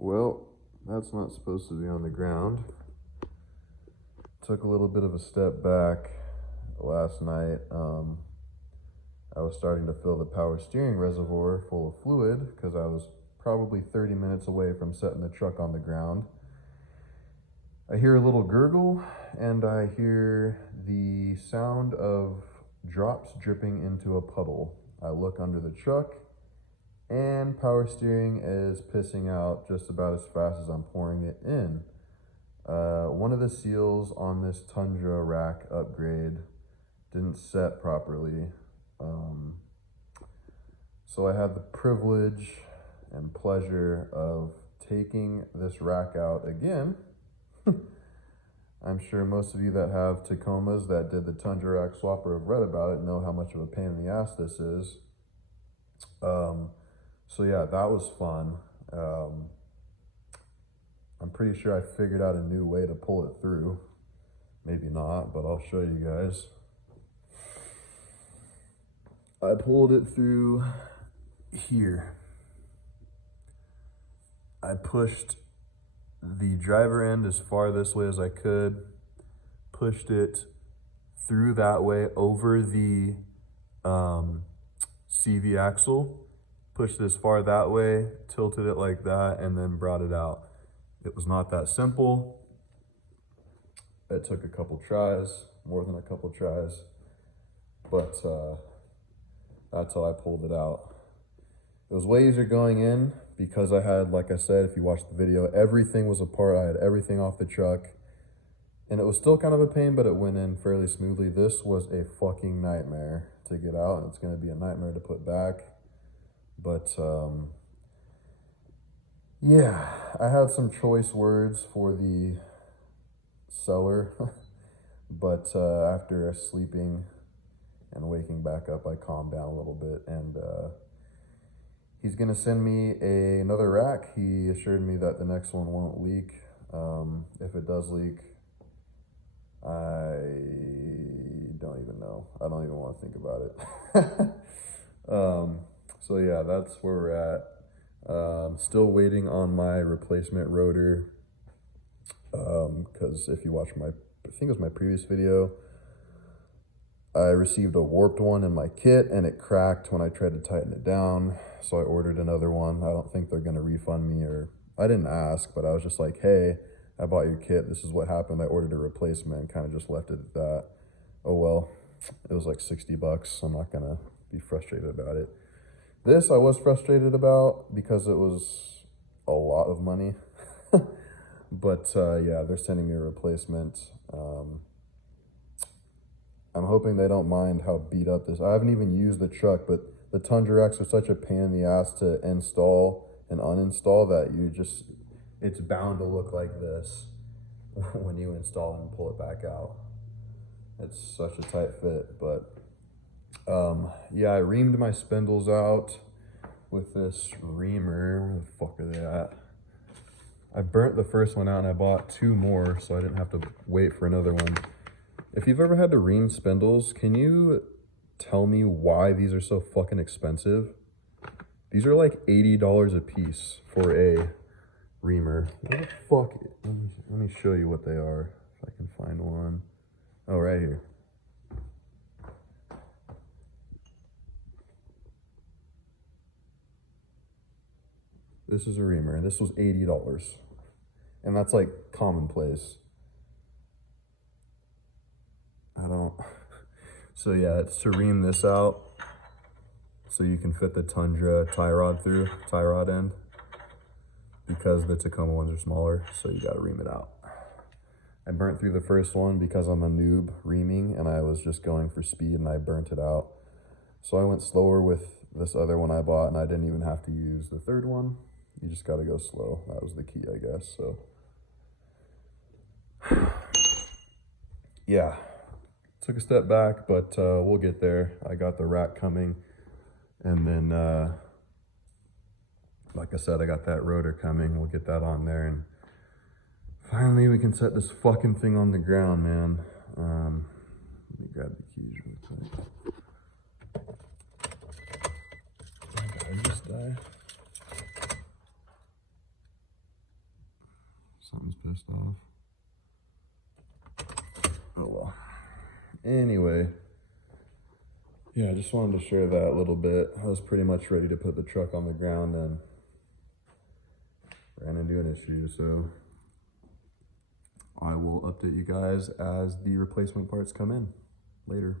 Well, that's not supposed to be on the ground. Took a little bit of a step back last night. I was starting to fill the power steering reservoir full of fluid because I was probably 30 minutes away from setting the truck on the ground. I hear a little gurgle and I hear the sound of drops dripping into a puddle. I look under the truck and power steering is pissing out just about as fast as I'm pouring it in. One of the seals on this Tundra rack upgrade didn't set properly. So I had the privilege and pleasure of taking this rack out again. I'm sure most of you that have Tacomas that did the Tundra rack swap or have read about it know how much of a pain in the ass this is. So yeah, that was fun. I'm pretty sure I figured out a new way to pull it through. Maybe not, but I'll show you guys. I pulled it through here. I pushed the driver end as far this way as I could, pushed it through that way over the CV axle, pushed it as far that way, tilted it like that, and then brought it out. It was not that simple. It took a couple tries, more than a couple tries, but that's how I pulled it out. It was way easier going in because I had, like I said, if you watched the video, everything was apart. I had everything off the truck and it was still kind of a pain, but it went in fairly smoothly. This was a fucking nightmare to get out and it's going to be a nightmare to put back. But yeah, I had some choice words for the seller, but after sleeping and waking back up, I calmed down a little bit and he's gonna send me another rack. He assured me that the next one won't leak. If it does leak, I don't even know. I don't even want to think about it. So yeah, that's where we're at. Still waiting on my replacement rotor. Because if you watch I think it was my previous video, I received a warped one in my kit and it cracked when I tried to tighten it down. So I ordered another one. I don't think they're going to refund me, or I didn't ask, but I was just like, hey, I bought your kit. This is what happened. I ordered a replacement and kind of just left it at that. Oh, well, it was like 60 bucks. I'm not going to be frustrated about it. This I was frustrated about because it was a lot of money. But yeah, they're sending me a replacement. I'm hoping they don't mind how beat up this. I haven't even used the truck, but the Tundra racks are such a pain in the ass to install and uninstall that it's bound to look like this when you install and pull it back out. It's such a tight fit, but yeah, I reamed my spindles out with this reamer. Where the fuck are they at? I burnt the first one out and I bought 2 more so I didn't have to wait for another one. If you've ever had to ream spindles, can you tell me why these are so fucking expensive? These are like $80 a piece for a reamer. What the fuck? Let me show you what they are, if I can find one. Oh, right here. This is a reamer, and this was $80. And that's like commonplace. So yeah, it's to ream this out so you can fit the Tundra tie rod through, tie rod end, because the Tacoma ones are smaller, so you gotta ream it out. I burnt through the first one because I'm a noob reaming and I was just going for speed and I burnt it out. So I went slower with this other one I bought and I didn't even have to use the third one. You just gotta go slow. That was the key, I guess, so. Yeah, took a step back, but we'll get there. I got the rack coming, and then, like I said, I got that rotor coming. We'll get that on there, and finally we can set this fucking thing on the ground, man. Let me grab the keys real quick. My guy just died. Something's pissed off. Oh well. Anyway, yeah, I just wanted to share that a little bit. I was pretty much ready to put the truck on the ground and ran into an issue, so I will update you guys as the replacement parts come in later.